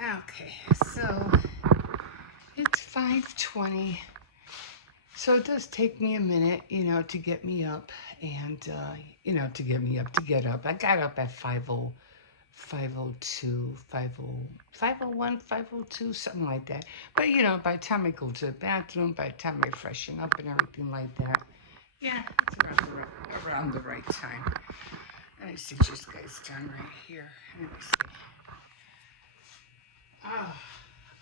Okay, so it's 5:20. So it does take me a minute, to get me up and to get up. I got up at 5:02, 5:01, 5:02, something like that. But by the time I go to the bathroom, by the time I freshen up and everything like that, yeah, it's around the right time. Let me sit you guys down right here. Let me see. Oh,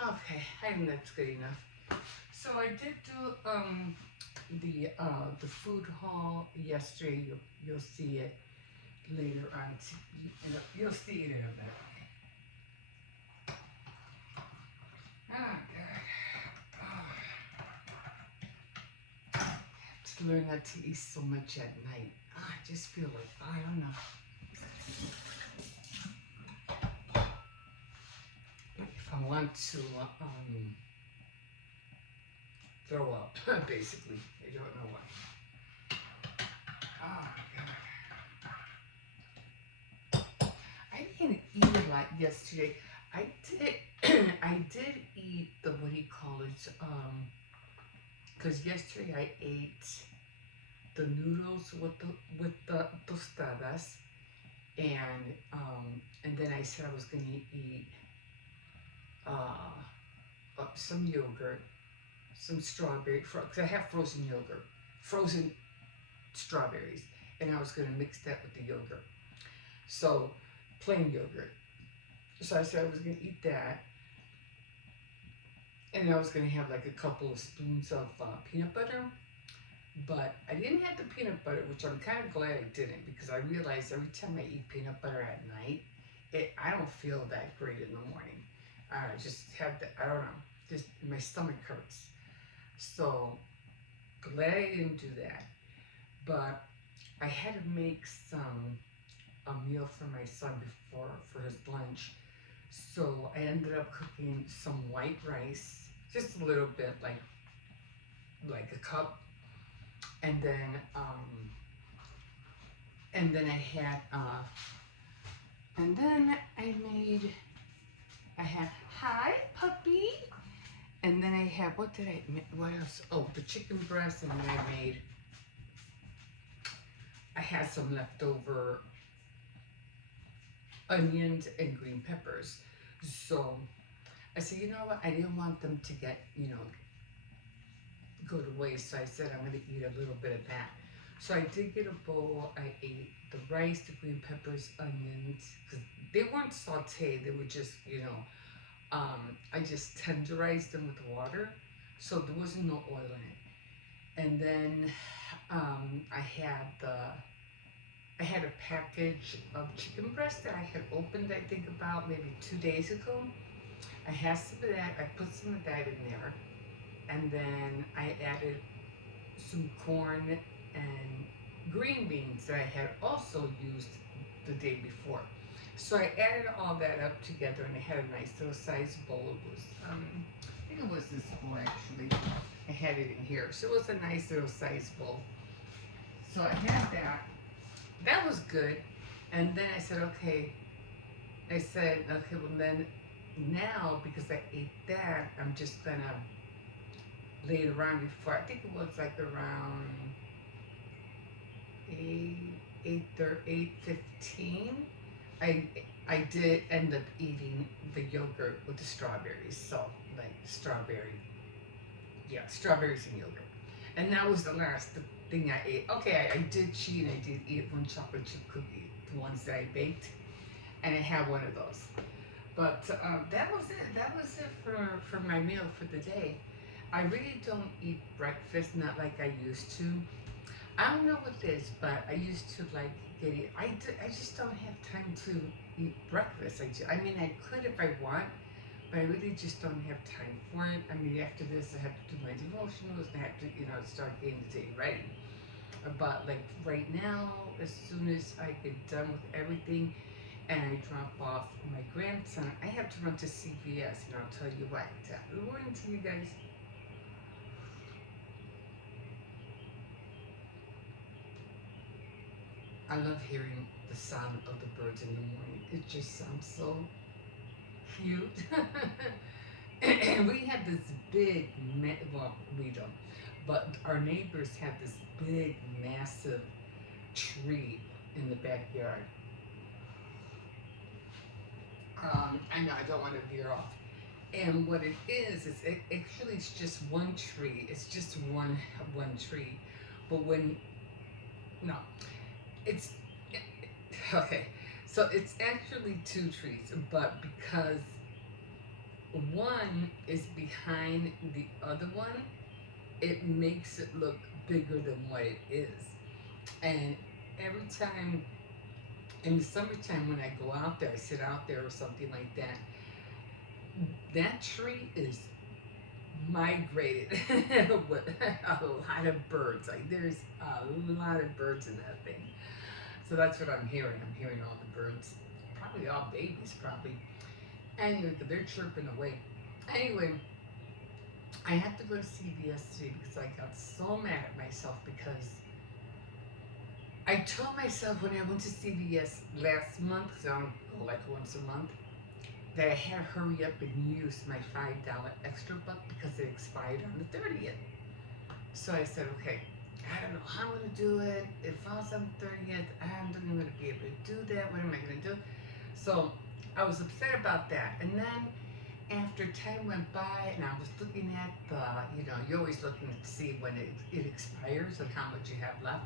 okay. I think that's good enough. So I did do the food haul yesterday. You'll see it later on. You'll see it in a bit. Oh God. Oh, I have to learn not to eat so much at night. I just feel like I don't know if I want to throw up. Basically, I don't know why. Oh God. I didn't eat a lot yesterday. I did. I did eat the what do you call it? Because yesterday I ate the noodles with the tostadas, and then I said I was gonna eat uh, some yogurt, some strawberry, because I have frozen yogurt, frozen strawberries, and I was gonna mix that with the yogurt. So plain yogurt. So I said I was gonna eat that, and I was gonna have like a couple of spoons of peanut butter. But I didn't have the peanut butter, which I'm kind of glad I didn't, because I realized every time I eat peanut butter at night, I don't feel that great in the morning. I just have the, I don't know, just my stomach hurts. So glad I didn't do that. But I had to make some a meal for my son before for his lunch. So I ended up cooking some white rice, just a little bit, like a cup, and then um, and then I had and then I had hi puppy, and then I had what did I what else? Oh, the chicken breast, and then I had some leftover onions and green peppers. So I said, you know what? I didn't want them to get go to waste. So I said I'm gonna eat a little bit of that. So I did get a bowl. I ate the rice, the green peppers, onions, because they weren't sauteed. They were just I just tenderized them with water, so there wasn't no oil in it. And then I had a package of chicken breast that I had opened, I think about maybe 2 days ago. I had some of that. I put some of that in there, and then I added some corn and green beans that I had also used the day before. So I added all that up together, and I had a nice little size bowl. It was, I think it was this bowl actually. I had it in here, so it was a nice little size bowl. So I had that. That was good. And then I said, okay. I said, okay, well then, now because I ate that, I'm just gonna lay it around before. I think it was like around 8:15. I I did end up eating the yogurt with the strawberries. So like strawberry, yeah, strawberries and yogurt. And that was the last thing I ate. Okay, I did cheat. And I did eat one chocolate chip cookie, the ones that I baked, and I had one of those. But that was it. That was it for my meal for the day. I really don't eat breakfast, not like I used to. I don't know what it is, but I used to like get it. I just don't have time to eat breakfast. I mean, I could if I want, but I really just don't have time for it. I mean, after this, I have to do my devotionals and I have to, start getting the day ready. But like right now, as soon as I get done with everything and I drop off my grandson, I have to run to CVS, and I'll tell you what. Good morning to you guys. I love hearing the sound of the birds in the morning. It just sounds so cute. And we have this big, well, we don't, but our neighbors have this big, massive tree in the backyard. I know I don't want to veer off. And what it is it actually it's just one tree. It's just one tree. But when no, it's okay. So it's actually two trees, but because one is behind the other one, it makes it look bigger than what it is. And every time in the summertime when I go out there, I sit out there or something like that, that tree is migrated with a lot of birds. Like there's a lot of birds in that thing. So that's what I'm hearing. I'm hearing all the birds, probably all babies, probably. Anyway, but they're chirping away. Anyway, I had to go to CVS today because I got so mad at myself because I told myself when I went to CVS last month, because I don't go like once a month, that I had to hurry up and use my $5 extra buck because it expired on the 30th. So I said, okay, I don't know how I'm going to do it. It falls on the 30th. I'm not going to be able to do that. What am I going to do? So I was upset about that. And then after time went by and I was looking at the, you're always looking to see when it expires and how much you have left.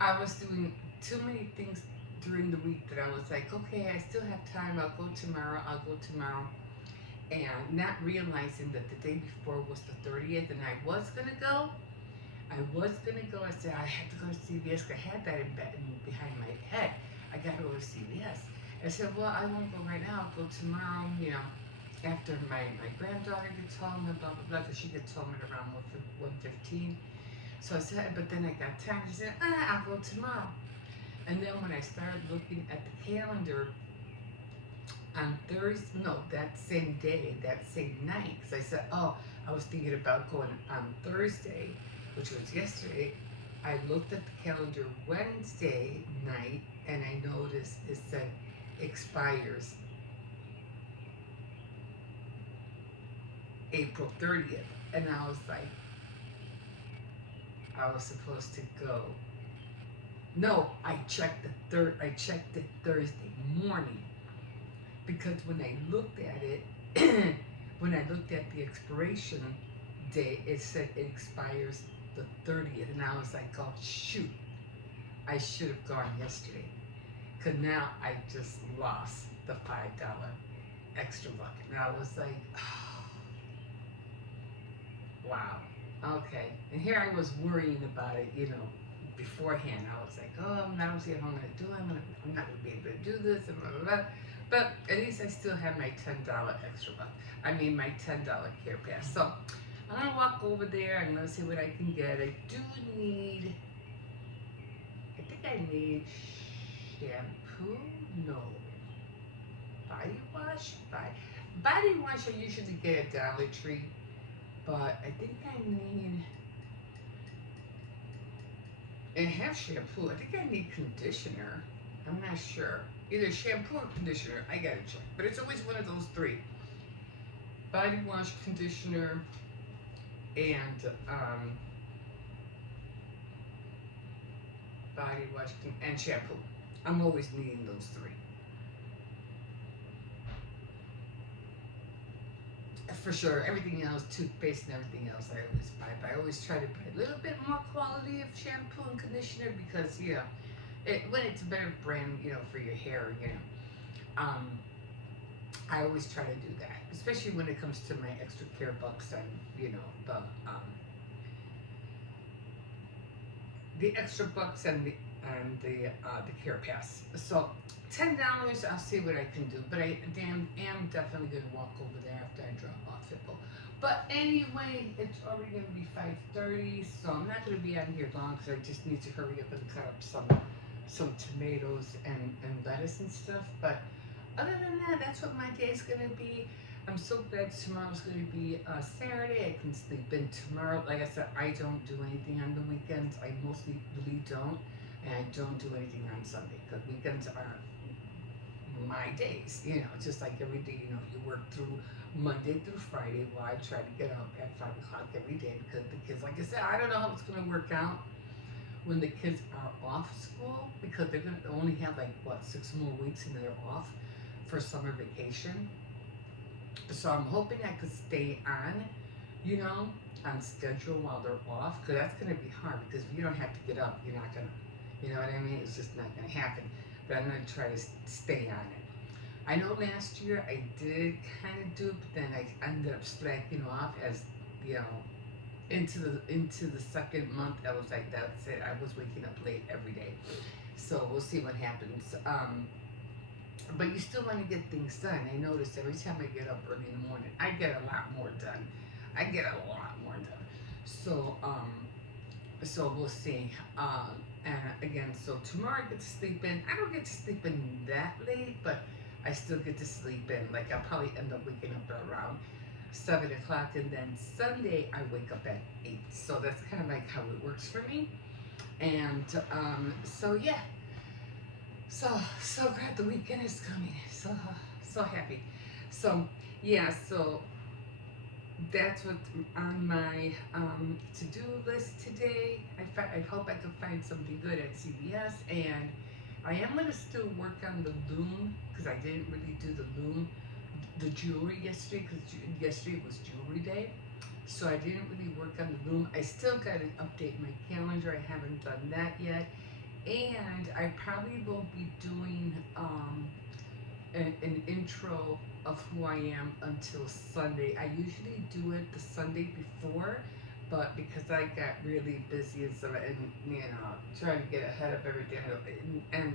I was doing too many things during the week that I was like, okay, I still have time. I'll go tomorrow. And not realizing that the day before was the 30th and I was going to go. I said, I have to go to CVS. I had that behind my head. I got to go to CVS. I said, well, I won't go right now. I'll go tomorrow, after my granddaughter gets home and blah, blah, blah, because she gets home at around 1:15. So I said, but then I got time. She said, I'll go tomorrow. And then when I started looking at the calendar on Thursday, no, that same day, that same night, because I said, I was thinking about going on Thursday, which was yesterday. I looked at the calendar Wednesday night and I noticed it said expires April 30th. And I was like, I was supposed to go. No, I checked it Thursday morning because when I looked at it, when I looked at the expiration date, it said it expires the 30th, and I was like, oh shoot, I should have gone yesterday, cause now I just lost the $5 extra buck, and I was like, oh, wow, okay, and here I was worrying about it, beforehand. I was like, oh, I don't see how I'm going to do it. I'm not going to be able to do this, and blah, blah, blah. But at least I still have my $10 extra buck. I mean, my $10 care pass. So I'm going to walk over there. I'm going to see what I can get. I think I need shampoo. No. Body wash? Body wash I usually get at Dollar Tree. But I think I need... And have shampoo. I think I need conditioner. I'm not sure. Either shampoo or conditioner. I gotta check. But it's always one of those three. Body wash, conditioner, and body wash and shampoo. I'm always needing those three. For sure, everything else, toothpaste and everything else, I always buy. But I always try to buy a little bit more quality of shampoo and conditioner because, when it's a better brand, for your hair, I always try to do that, especially when it comes to my extra care bucks and, the extra bucks and the care pass. So $10, I'll see what I can do. But I am definitely gonna walk over there after I drop off Hippo. But anyway, it's already gonna be 5:30, so I'm not gonna be out here long because I just need to hurry up and cut up some tomatoes and lettuce and stuff. But other than that, that's what my day's gonna be. I'm so glad tomorrow's going to be Saturday. I can sleep in tomorrow. Like I said, I don't do anything on the weekends. I mostly really don't. And I don't do anything on Sunday because weekends are my days, you know, just like every day, you know, you work through Monday through Friday. Well, I try to get up at 5 o'clock every day because the kids, like I said, I don't know how it's going to work out when the kids are off school because they're going to only have like what 6 more weeks and they're off for summer vacation. So I'm hoping I could stay on, you know, on schedule while they're off because that's going to be hard because if you don't have to get up, you're not going to, you know what I mean? It's just not going to happen. But I'm going to try to stay on it. I know last year I did kind of do it, but then I ended up slacking off as, you know, into the second month. I was like, that's it. I was waking up late every day. So we'll see what happens. But you still want to get things done. I notice every time I get up early in the morning, I get a lot more done. I get a lot more done. So, so we'll see. And again, so tomorrow I get to sleep in. I don't get to sleep in that late, but I still get to sleep in. Like I'll probably end up waking up around 7 o'clock, and then Sunday I wake up at 8. So that's kind of like how it works for me. And so yeah. So glad the weekend is coming. So happy. So yeah, so that's what's on my to-do list today. I hope I can find something good at CVS, and I am gonna still work on the loom because I didn't really do the loom, the jewelry yesterday because yesterday was jewelry day. So I didn't really work on the loom. I still gotta update my calendar. I haven't done that yet. And I probably will be doing an intro of who I am until Sunday. I usually do it the Sunday before, but because I got really busy and stuff, and you know, trying to get ahead of everything, and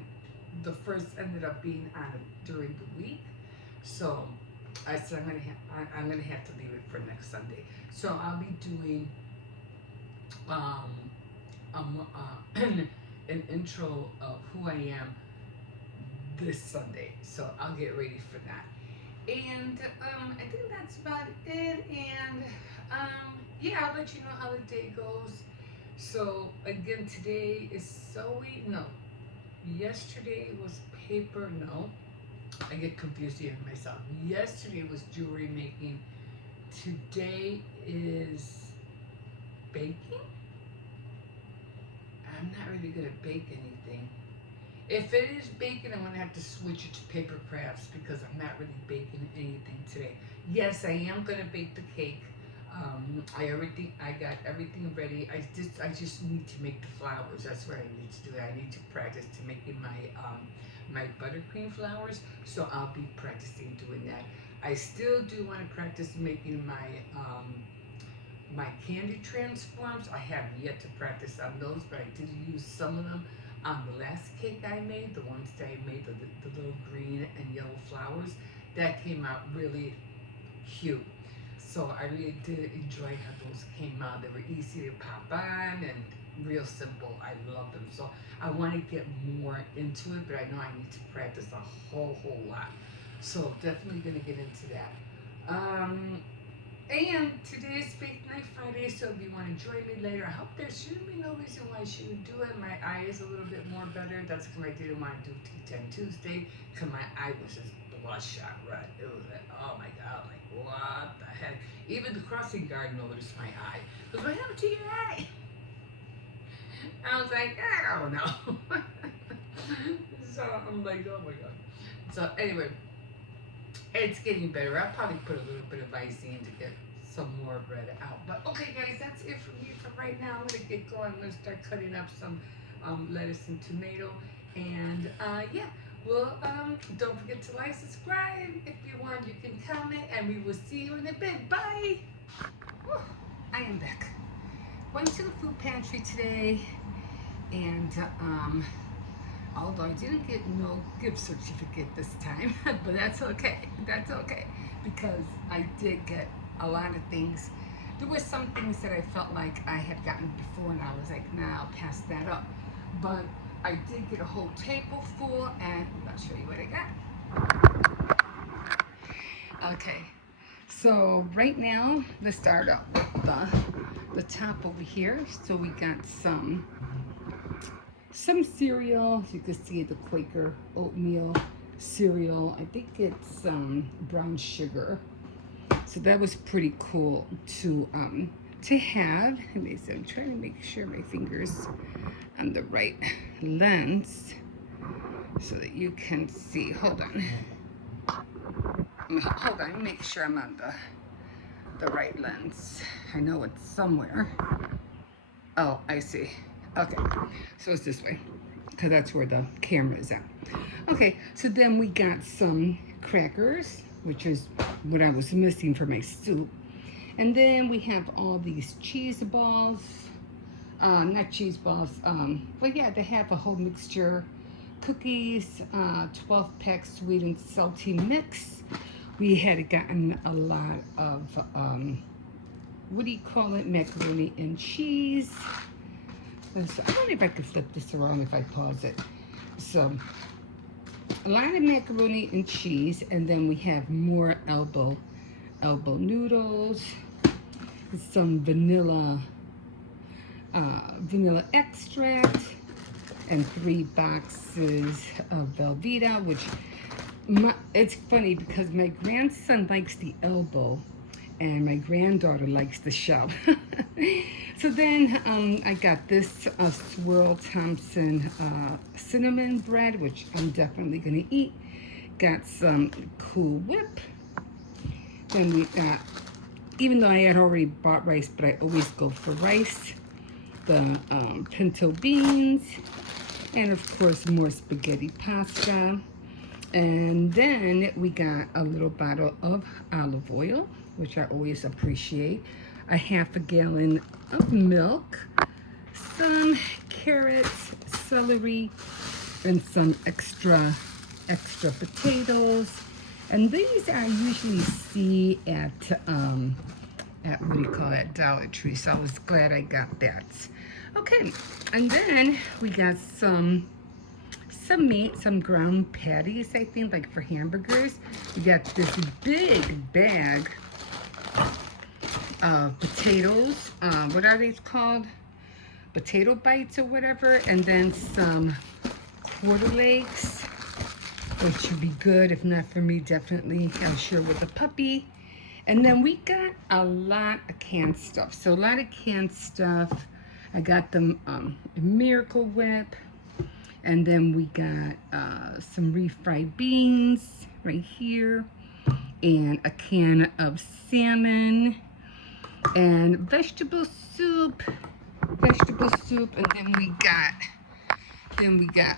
the first ended up being on during the week, so I said I'm gonna have to leave it for next Sunday. So I'll be doing an intro of who I am this Sunday. So I'll get ready for that. And I think that's about it. And yeah, I'll let you know how the day goes. So again, today is sewing. No, yesterday was paper. No, I get confused here myself. Yesterday was jewelry making. Today is baking. I'm not really good at bake anything. If it is baking, I'm gonna have to switch it to paper crafts because I'm not really baking anything today. Yes, I am gonna bake the cake. I got everything ready. I just need to make the flowers. That's what I need to do. I need to practice to making my buttercream flowers. So I'll be practicing doing that. I still do want to practice making my candy transforms. I have yet to practice on those, but I did use some of them on the last cake I made, the ones that I made, the little green and yellow flowers. That came out really cute. So I really did enjoy how those came out. They were easy to pop on and real simple. I love them. So I want to get more into it, but I know I need to practice a whole lot. So definitely going to get into that. And today is Bake Night Friday, so if you want to join me later, I hope there shouldn't be no reason why I shouldn't do it. My eye is a little bit more better. That's because I didn't want to do Tea Time Tuesday because my eye was just bloodshot red. It was like, oh my God, like what the heck? Even the crossing guard noticed my eye. Because what happened to your eye? I was like, I don't know. So I'm like, oh my God. So anyway, it's getting better. I'll probably put a little bit of Visine to get some more red out. But okay, guys, that's it for me for right now. I'm gonna get going. I'm gonna start cutting up some lettuce and tomato. And yeah, well, don't forget to like, subscribe. If you want, you can comment, and we will see you in a bit. Bye. Whew, I am back. Went to the food pantry today, and although I didn't get no gift certificate this time, but that's okay. That's okay, because I did get a lot of things. There were some things that I felt like I had gotten before, and I was like, nah, I'll pass that up. But I did get a whole table full, and I'll show you what I got. Okay, so right now, let's start up with the top over here. So we got some cereal. You can see the Quaker oatmeal cereal. I think it's brown sugar. So that was pretty cool to have. So I'm trying to make sure my fingers on the right lens so that you can see. Hold on. Hold on. Make sure I'm on the right lens. I know it's somewhere. Oh, I see. Okay, so it's this way because that's where the camera is at. Okay, so then we got some crackers, which is what I was missing for my soup. And then we have all these cheese balls. Not cheese balls, but yeah, they have a whole mixture. Cookies, 12-pack sweet and salty mix. We had gotten a lot of, what do you call it, macaroni and cheese. So I don't know if I could flip this around if I pause it. So a lot of macaroni and cheese, and then we have more elbow noodles, some vanilla extract, and 3 boxes of Velveeta, which it's funny because my grandson likes the elbow and my granddaughter likes the shell. So then I got this Swirl Thompson cinnamon bread, which I'm definitely going to eat. Got some Cool Whip. Then we got, even though I had already bought rice, but I always go for rice, the pinto beans, and of course more spaghetti pasta. And then we got a little bottle of olive oil, which I always appreciate, a half a gallon of milk, some carrots, celery, and some extra potatoes. And these I usually see at what do you call it, Dollar Tree. So I was glad I got that. Okay, and then we got some meat, some ground patties, I think, like for hamburgers. We got this big bag of potatoes. What are these called? Potato bites or whatever. And then some quarter legs, which would be good. If not for me, definitely, I'm sure, with a puppy. And then we got a lot of canned stuff. So a lot of canned stuff. I got the Miracle Whip. And then we got some refried beans right here. And a can of salmon. And vegetable soup. And then we got,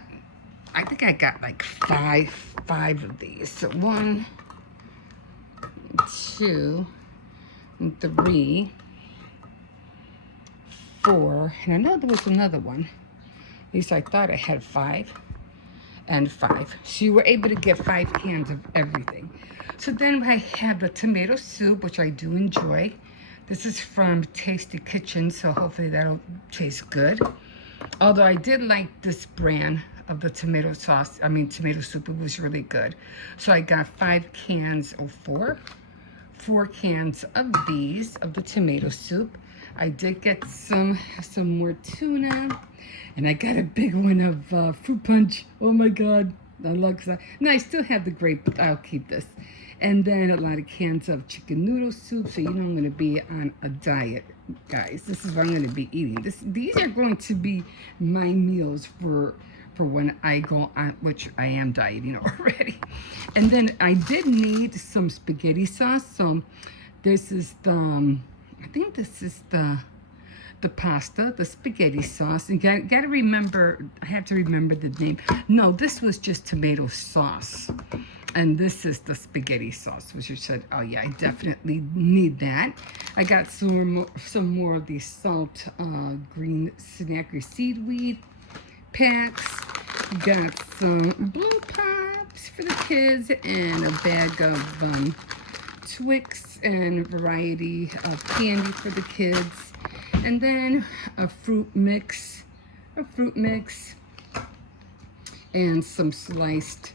I think I got like five of these. So 1, 2, 3, 4, and I know there was another one. At least I thought I had 5 and 5. So you were able to get 5 cans of everything. So then I have the tomato soup, which I do enjoy. This is from Tasty Kitchen, so hopefully that'll taste good. Although I did like this brand of the tomato soup. It was really good. So I got 5 cans, or 4 cans of these, of the tomato soup. I did get some more tuna, and I got a big one of fruit punch. Oh my God, I love that. No, I still have the grape, but I'll keep this. And then a lot of cans of chicken noodle soup. So you know I'm going to be on a diet, guys. This is what I'm going to be eating. These are going to be my meals for when I go on, which I am dieting already. And then I did need some spaghetti sauce. So this is I think this is the pasta, the spaghetti sauce. And gotta remember, I have to remember the name. No, this was just tomato sauce. And this is the spaghetti sauce, which you said, oh yeah, I definitely need that. I got some more of these salt green snacker seaweed packs. Got some Blue Pops for the kids and a bag of Twix and variety of candy for the kids. And then a fruit mix, and some sliced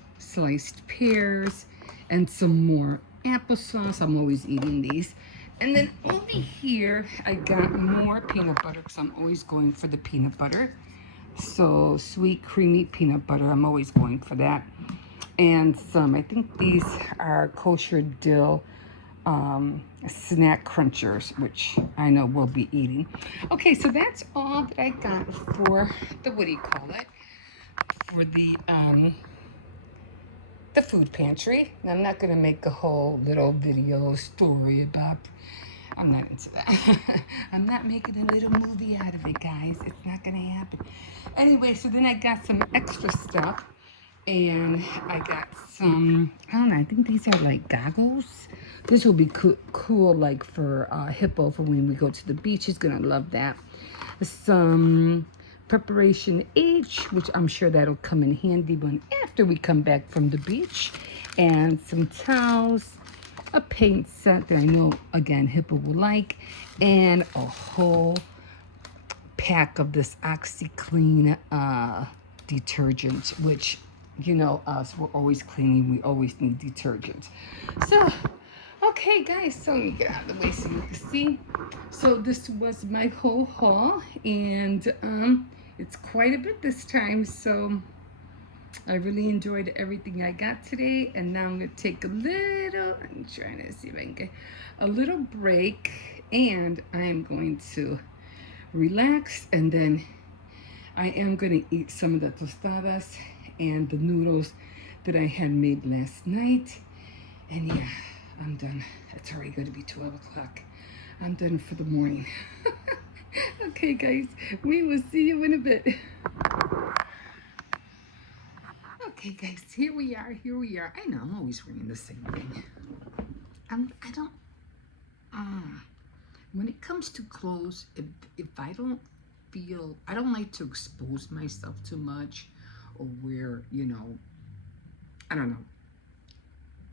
pears, and some more applesauce. I'm always eating these. And then over here, I got more peanut butter because I'm always going for the peanut butter. So sweet, creamy peanut butter. I'm always going for that. and some, I think these are kosher dill snack crunchers, which I know we'll be eating. Okay, so that's all that I got for the, what do you call it? For the food pantry. And I'm not gonna make a whole little video story about. I'm not into that. I'm not making a little movie out of it, guys. It's not gonna happen. Anyway, so then I got some extra stuff, and I got some. I don't know. I think these are like goggles. This will be cool, like for Hippo, for when we go to the beach. He's gonna love that. Some preparation H, which I'm sure that'll come in handy when after we come back from the beach, and some towels, a paint set that I know again Hippo will like, and a whole pack of this OxyClean detergent, which you know us, we're always cleaning, we always need detergent. So okay guys, so let me get out of the way so you can see. So this was my whole haul, and it's quite a bit this time, so I really enjoyed everything I got today. And now I'm going to take a little, I'm trying to see if I can get a little break, and I'm going to relax, and then I am going to eat some of the tostadas and the noodles that I had made last night. And yeah, I'm done. It's already going to be 12 o'clock. I'm done for the morning. Okay, guys, we will see you in a bit. Okay, guys, here we are. Here we are. I know I'm always wearing the same thing. I don't. When it comes to clothes, if I don't feel, I don't like to expose myself too much, or wear, you know, I don't know.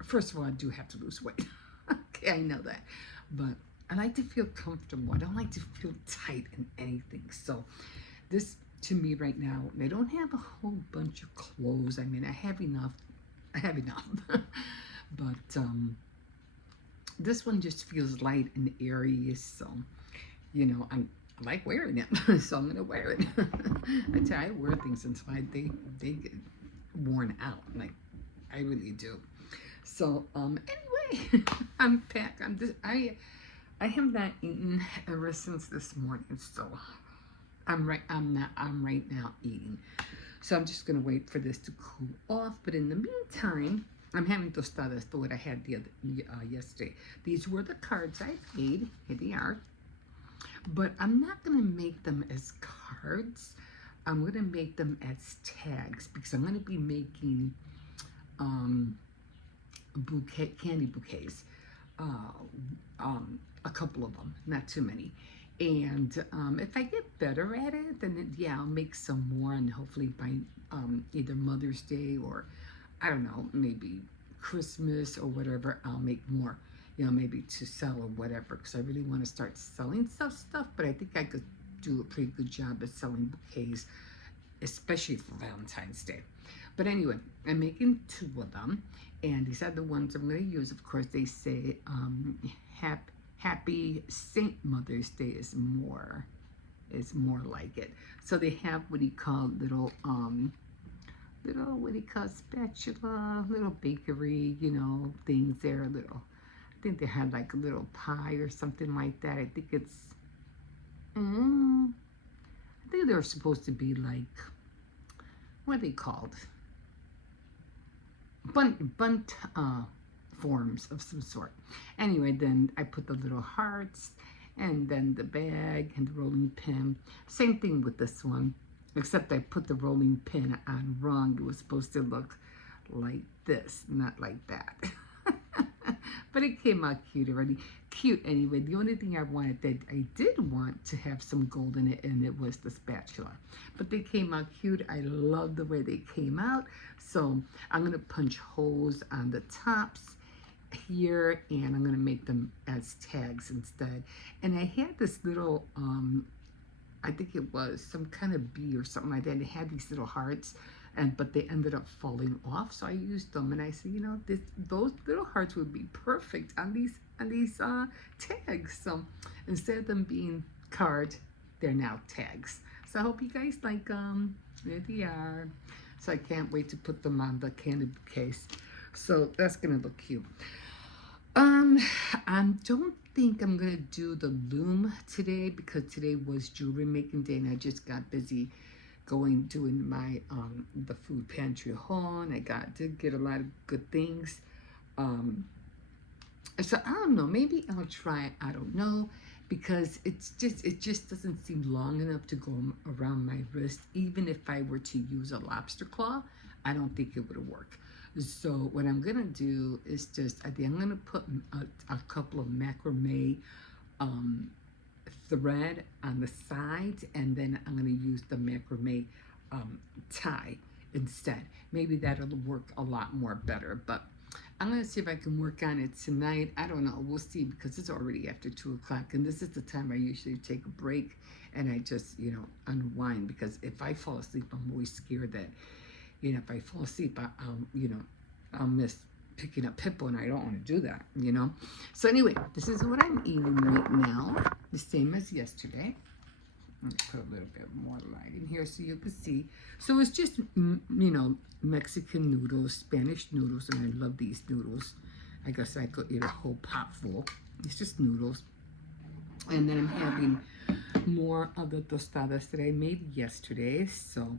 First of all, I do have to lose weight. Okay, I know that, but I like to feel comfortable. I don't like to feel tight in anything. So this, to me right now, I don't have a whole bunch of clothes. I mean, I have enough. But this one just feels light and airy. So, you know, I like wearing it. So I'm gonna wear it. I tell you, I wear things until they get worn out. Like, I really do. So anyway, I'm back. I have not eaten ever since this morning. So I'm right now eating. So I'm just gonna wait for this to cool off. But in the meantime, I'm having tostadas, the what I had the other yesterday. These were the cards I made. Here they are. But I'm not gonna make them as cards. I'm gonna make them as tags, because I'm gonna be making candy bouquets, a couple of them, not too many. And if I get better at it, then yeah, I'll make some more, and hopefully by either Mother's Day, or I don't know, maybe Christmas or whatever, I'll make more, you know, maybe to sell or whatever, because I really want to start selling stuff. But I think I could do a pretty good job at selling bouquets, especially for Valentine's Day. But anyway, I'm making 2 of them, and these are the ones I'm going to use. Of course, they say Happy Saint Mother's Day is more like it. So they have what you call little what do you call spatula, little bakery, you know, things there. Little, I think they had like a little pie or something like that. I think it's, I think they're supposed to be like, what are they called? Bunt forms of some sort. Anyway, then I put the little hearts, and then the bag and the rolling pin. Same thing with this one, except I put the rolling pin on wrong. It was supposed to look like this, not like that. But it came out cute already. Cute anyway. The only thing I wanted, that I did want to have some gold in it, and it was the spatula. But they came out cute. I love the way they came out. So I'm going to punch holes on the tops here, and I'm going to make them as tags instead. And I had this little, I think it was some kind of bee or something like that. It had these little hearts, but they ended up falling off. So I used them, and I said, you know, those little hearts would be perfect on these tags. So instead of them being cards, they're now tags. So I hope you guys like them. There they are. So I can't wait to put them on the candy case. So that's gonna look cute. Um, I don't think I'm gonna do the loom today because today was jewelry making day and I just got busy doing my the food pantry haul and did get a lot of good things. Um, so I don't know, maybe I'll try, I don't know, because it just doesn't seem long enough to go around my wrist. Even if I were to use a lobster claw, I don't think it would work. So what I'm gonna do is I think I'm gonna put a couple of macrame um, thread on the sides, and then I'm gonna use the macrame tie instead. Maybe that'll work a lot more better, but I'm gonna see if I can work on it tonight. I don't know. We'll see because it's already after 2 o'clock, and this is the time I usually take a break and I just unwind. Because if I fall asleep, I'm always scared that if I fall asleep, I'll miss picking up Pippo, and I don't want to do that. So anyway, this is what I'm eating right now, the same as yesterday. Let me put a little bit more light in here so you can see. So it's just, Mexican noodles, Spanish noodles, and I love these noodles. I guess I could eat a whole pot full. It's just noodles. And then I'm having more of the tostadas that I made yesterday. So,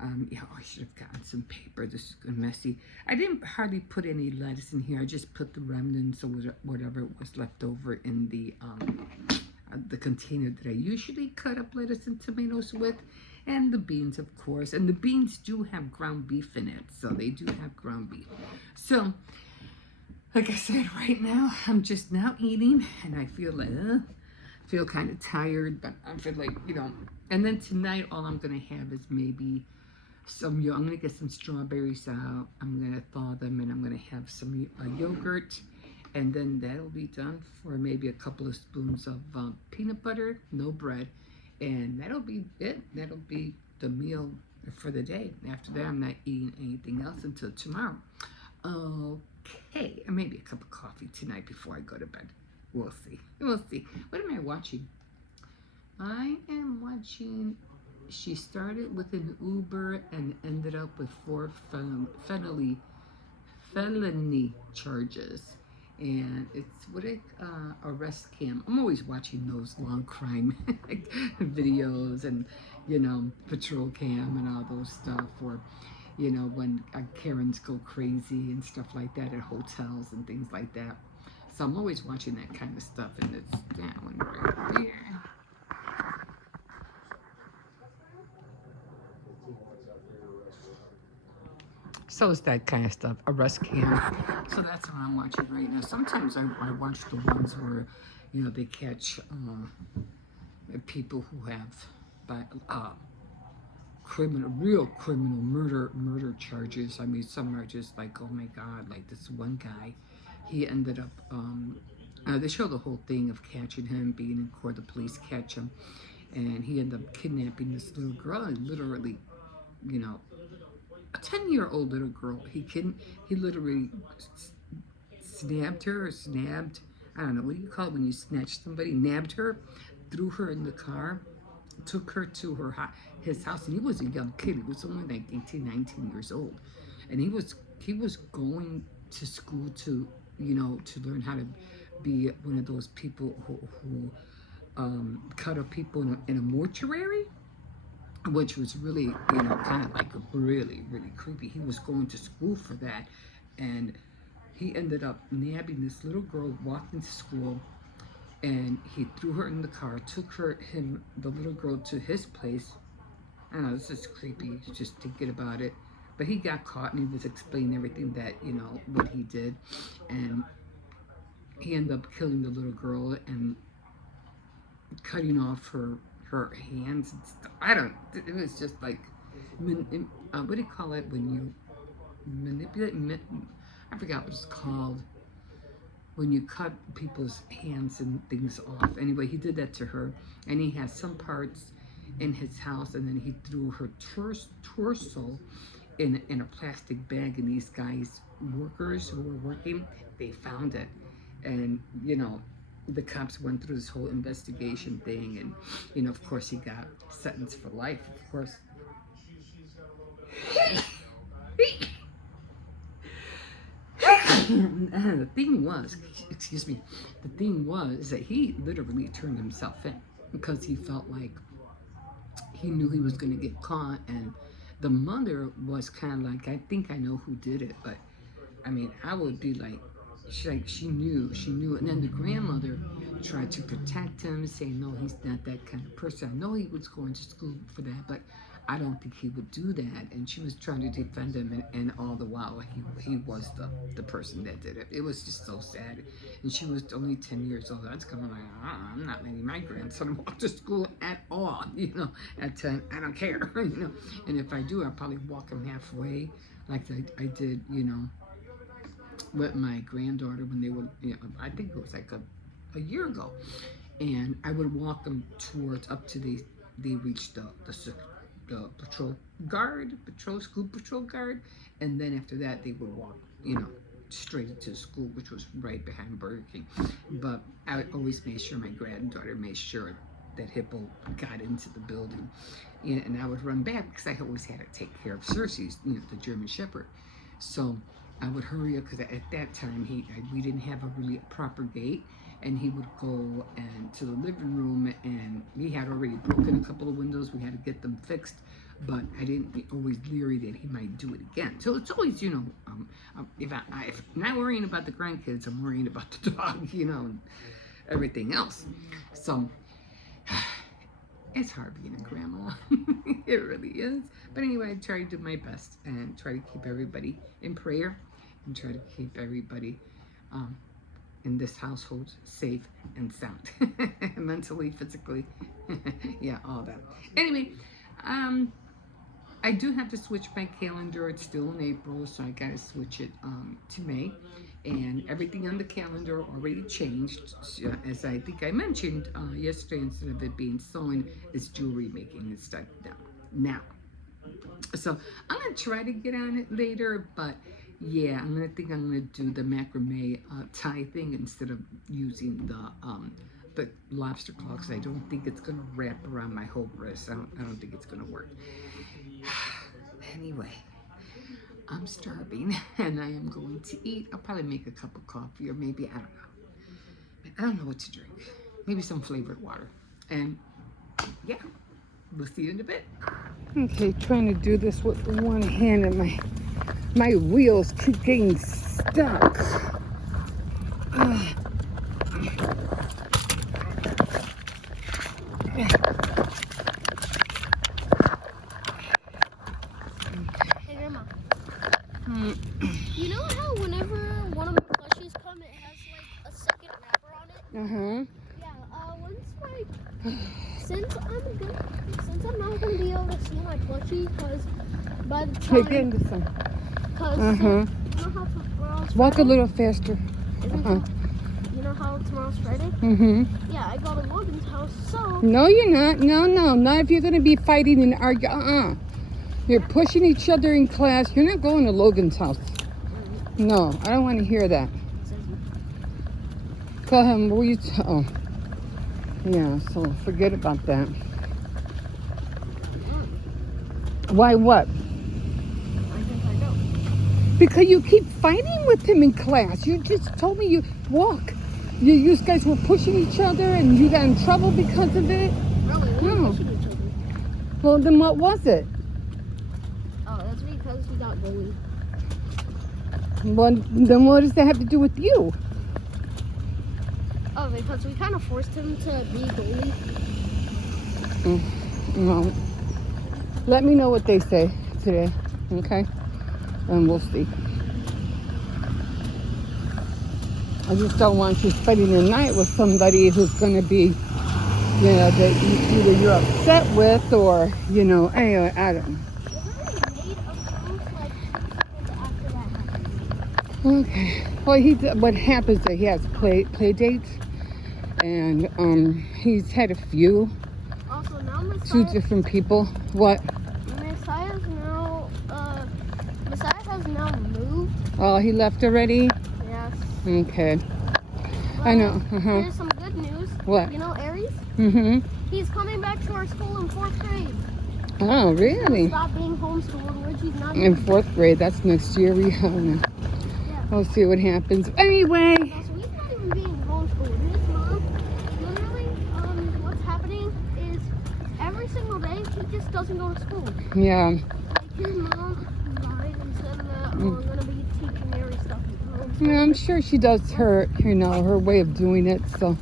I should have gotten some paper. This is messy. I didn't hardly put any lettuce in here. I just put the remnants or whatever was left over in the container that I usually cut up lettuce and tomatoes with, and the beans, of course. And the beans do have ground beef in it, so they do have ground beef. So, like I said, right now I'm just now eating, and I feel kind of tired, but I feel like And then tonight, all I'm gonna have is maybe I'm gonna get some strawberries out. I'm gonna thaw them, and I'm gonna have some yogurt. And then that'll be done for maybe a couple of spoons of peanut butter, no bread. And that'll be it. That'll be the meal for the day. After that, I'm not eating anything else until tomorrow. Okay, and maybe a cup of coffee tonight before I go to bed. We'll see. We'll see. What am I watching? I am watching. She started with an Uber and ended up with 4 felony charges. And it's arrest cam. I'm always watching those long crime videos and patrol cam and all those stuff, or when Karens go crazy and stuff like that at hotels and things like that. So I'm always watching that kind of stuff, and it's that one right there. So it's that kind of stuff, arrest cam. So that's what I'm watching right now. Sometimes I watch the ones where, they catch people who have real criminal murder charges. I mean, some are just like, oh my God, like this one guy, he ended up. They show the whole thing of catching him, being in court. The police catch him, and he ended up kidnapping this little girl and literally, a 10-year-old little girl. He literally snapped her or snabbed. I don't know, what do you call it when you snatch somebody? Nabbed her, threw her in the car, took her to his house, and he was a young kid. He was only like 18, 19 years old, and he was going to school to to learn how to be one of those people who cut up people in a mortuary, which was really, kind of like really, really creepy. He was going to school for that, and he ended up nabbing this little girl walking to school, and he threw her in the car, took the little girl to his place. I don't know, this is creepy just thinking about it. But he got caught, and he was explaining everything that, what he did. And he ended up killing the little girl and cutting off her hands and stuff. It was just like, what do you call it when you manipulate? I forgot what it's called. When you cut people's hands and things off. Anyway, he did that to her, and he had some parts in his house, and then he threw her torso in a plastic bag, and these guys, workers who were working, they found it. And, the cops went through this whole investigation thing, and, of course, he got sentenced for life, of course. The thing was, excuse me, the thing was that he literally turned himself in because he felt like he knew he was going to get caught. And the mother was kind of like, I think I know who did it, but I mean, I would be like, she knew. And then the grandmother tried to protect him, saying, no, he's not that kind of person. I know he was going to school for that, but I don't think he would do that. And she was trying to defend him, and all the while, he was the person that did it. It was just so sad. And she was only 10 years old. I was kind of like, I'm not letting my grandson walk to school at all, at 10. I don't care, And if I do, I'll probably walk him halfway, like I did, with my granddaughter when they were, I think it was like a year ago, and I would walk them towards up to they reached the school patrol guard, and then after that they would walk, straight into school, which was right behind Burger King. But I always made sure my granddaughter made sure that Hippo got into the building, and I would run back because I always had to take care of Cersei's, the German Shepherd. So I would hurry up because at that time we didn't have a really proper gate, and he would go to the living room, and he had already broken a couple of windows. We had to get them fixed, but I didn't always leery that he might do it again. So it's always, if I'm not worrying about the grandkids, I'm worrying about the dog, and everything else. So it's hard being a grandma. It really is. But anyway, I try to do my best and try to keep everybody in prayer and try to keep everybody in this household safe and sound. Mentally, physically, yeah, all that. Anyway, I do have to switch my calendar. It's still in April, so I gotta switch it to May. And everything on the calendar already changed. As I think I mentioned yesterday, instead of it being sewing, it's jewelry making instead now. So I'm gonna try to get on it later, but yeah, I'm gonna do the macrame tie thing instead of using the lobster claw, because I don't think it's gonna wrap around my whole wrist. I don't think it's gonna work. Anyway, I'm starving and I am going to eat. I'll probably make a cup of coffee, or maybe, I don't know what to drink. Maybe some flavored water. And yeah, we'll see you in a bit. Okay, trying to do this with one hand, and my wheels keep getting stuck. Hey, Grandma. You know how whenever one of my plushies come, it has like a second wrapper on it? Yeah, since I'm not gonna be able to see my plushie, because by the time, Take in some. you know how tomorrow's Walk a Friday? little faster. You know how tomorrow's Friday? Yeah, I go to Logan's house, so No, you're not. No, not if you're gonna be fighting and arguing. You're pushing each other in class. You're not going to Logan's house. No, I don't want to hear that. Tell him, what you oh. Yeah, so forget about that. Why what? I think I don't. Because you keep fighting with him in class. You just told me you walk. You guys were pushing each other and you got in trouble because of it? Really? No. We're pushing each other. Well, then what was it? Oh, that's because we got bullied. Well, then what does that have to do with you? Oh, because we kind of forced him to be bullied. No. Let me know what they say today, okay? And we'll see. I just don't want you spending the night with somebody who's going to be, that either you're upset with or, anyway, I don't know. Okay. Well, what happens is he has play dates, and he's had a few. Also, now Two different people. What? Messiah has now moved. Oh, he left already? Yes. Okay. But I know. There's some good news. What? You know Aries? Mm-hmm. He's coming back to our school in 4th grade. Oh, really? Stop being homeschooled, which he's not In even. 4th grade. That's next year. Yeah. We'll see what happens. Anyway. No, so he's not even being homeschooled. His mom, literally, what's happening is every single day he just doesn't go to school. Yeah. Like his mom lied and said that, oh, I'm gonna be teaching Mary stuff at home. Yeah, I'm sure she does her, her way of doing it. So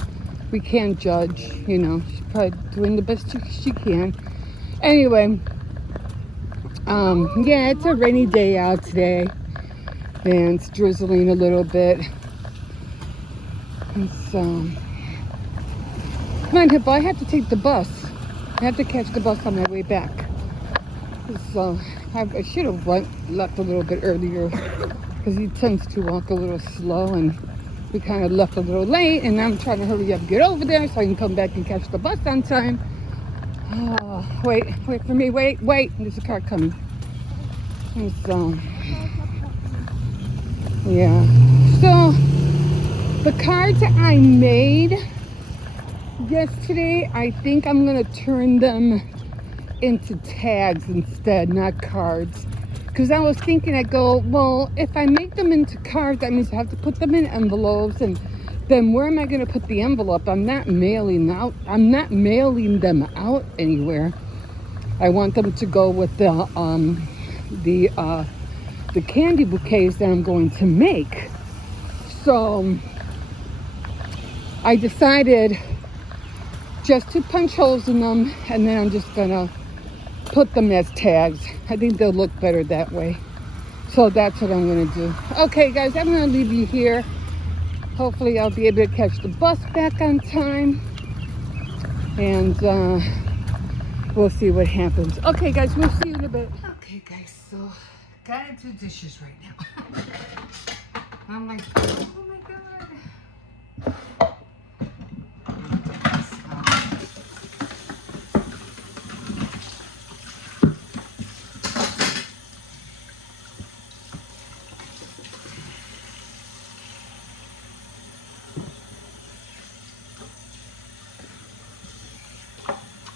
we can't judge, She's probably doing the best she can. Anyway, yeah, it's a rainy day out today. And it's drizzling a little bit. And so, come on, Hippo, I have to take the bus. I have to catch the bus on my way back. So, I should have left a little bit earlier because he tends to walk a little slow, and we kind of left a little late, and I'm trying to hurry up, get over there so I can come back and catch the bus on time. Oh, wait for me, wait, there's a car coming. And so, yeah. So, the cards I made yesterday, I think I'm going to turn them into tags instead, not cards. Because I was thinking, I go, well, if I make them into cards, that means I have to put them in envelopes, and then where am I going to put the envelope? I'm not mailing them out anywhere. I want them to go with the candy bouquets that I'm going to make. So I decided just to punch holes in them, and then I'm just gonna put them as tags. I think they'll look better that way. So that's what I'm gonna do. Okay, guys, I'm gonna leave you here. Hopefully I'll be able to catch the bus back on time, and we'll see what happens. Okay, guys, we'll see you in a bit. Okay, guys, so gotta do dishes right now. I'm like, oh my god.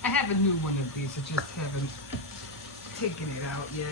I have a new one of these. I just haven't taken it out yet.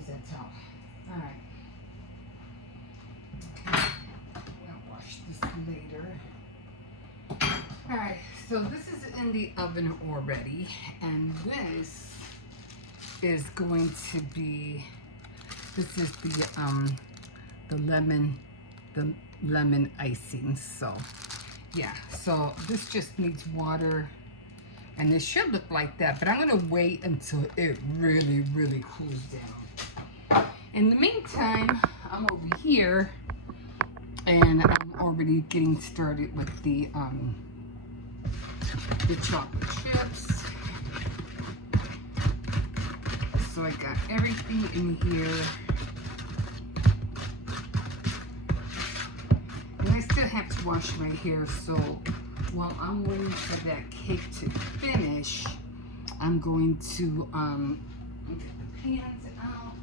Where's that towel? All right. I'll wash this later. All right, so this is in the oven already, and this is going to be, this is the lemon icing. So yeah, so this just needs water, and it should look like that, but I'm gonna wait until it really, really cools down. In the meantime, I'm over here, and I'm already getting started with the chocolate chips. So I got everything in here. And I still have to wash my hair, so while I'm waiting for that cake to finish, I'm going to get the pans out.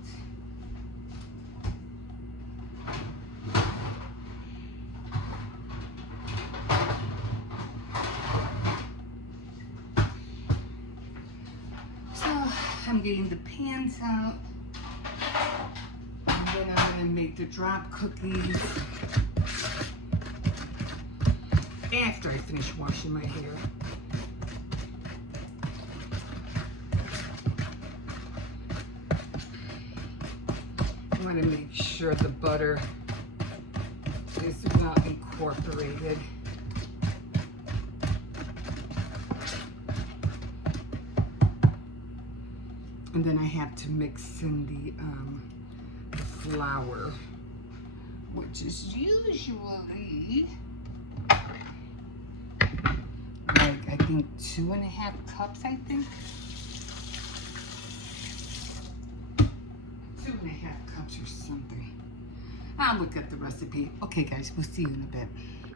I'm getting the pans out, and then I'm going to make the drop cookies after I finish washing my hair. I want to make sure the butter is well incorporated. And then I have to mix in the flour, which is usually like, I think 2.5 cups, I think. 2.5 cups or something. I'll look at the recipe. Okay guys, we'll see you in a bit.